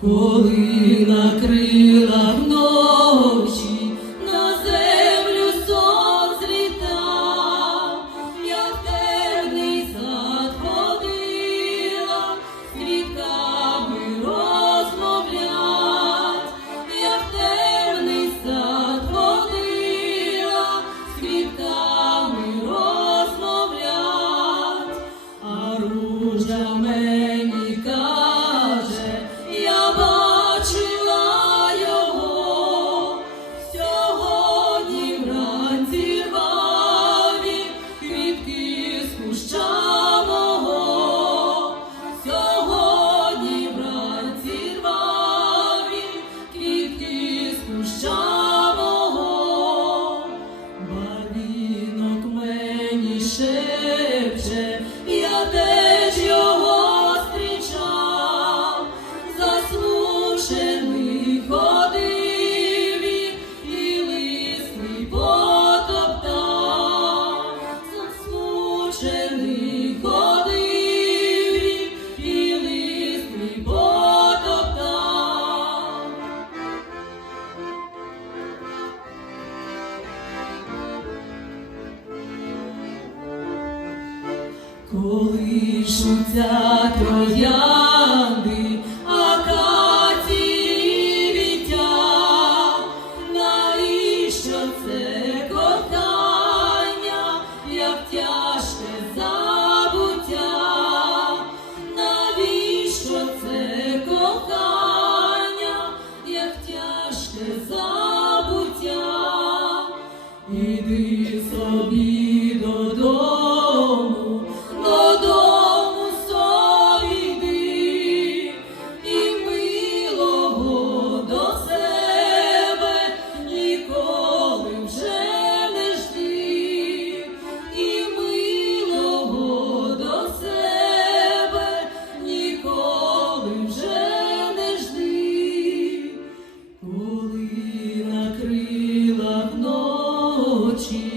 коли накрила вночі szybciej. колишуться троянди, акації віття, навіщо це кохання, як тяжке забуття, навіщо це кохання, як тяжке забуття, іди. ti.